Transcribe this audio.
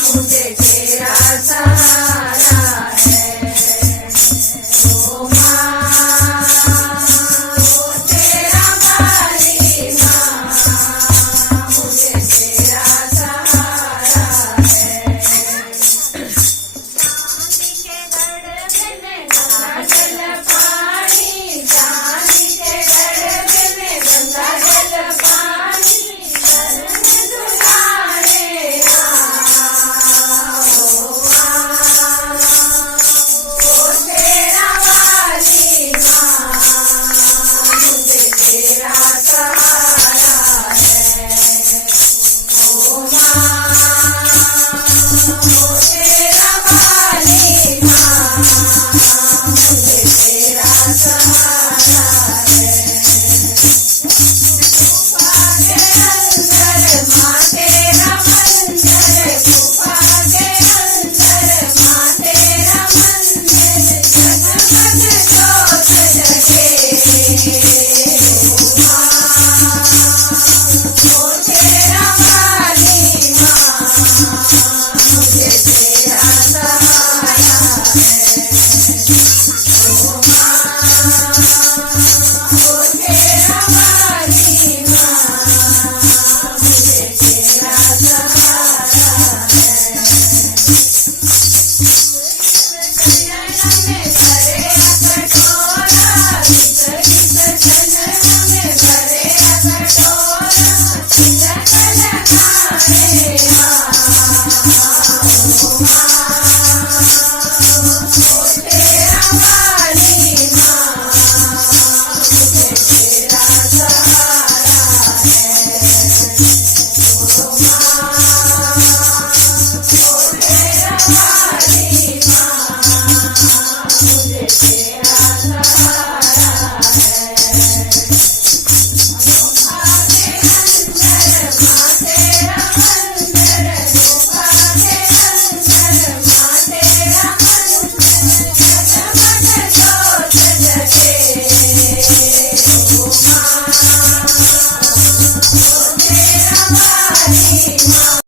मुझे तेरा सहारा है। ओ माँ ओ तेरा वाली माँ, मुझे तेरा सहारा है। चांदी के गड़बे में गंगा जल पानी, चांदी के गड़बे में गंगा जल पानी, चरण दुलारे ओ तेरा वाली माँ, मुझे तेरा सहारा है। ओ माँ ओ तेरा वाली माँ, मुझे तेरा सहारा है। गुफा के अंदर माँ तेरा मंदिर, गुफा के अंदर माँ तेरा मंदिर, जगमग ज्योत जगे। ओ माँ ओ तेरा वाली माँ, मुझे तेरा सहारा है। ओ माँ ओ तेरा वाली माँ, मुझे तेरा सहारा है। चरण में भरे कटोरा, गीत गीत चरण में भरे कटोरा, तिलक लगाए ओ माँ ओ तेरा वाली माँ, मुझे तेरा सहारा है। ओ माँ ओ तेरा वाली माँ, मुझे तेरा सहारा है। गुफा के अंदर माँ तेरा मंदिर, गुफा के अंदर माँ तेरा मंदिर, जगमग ज्योत जगे।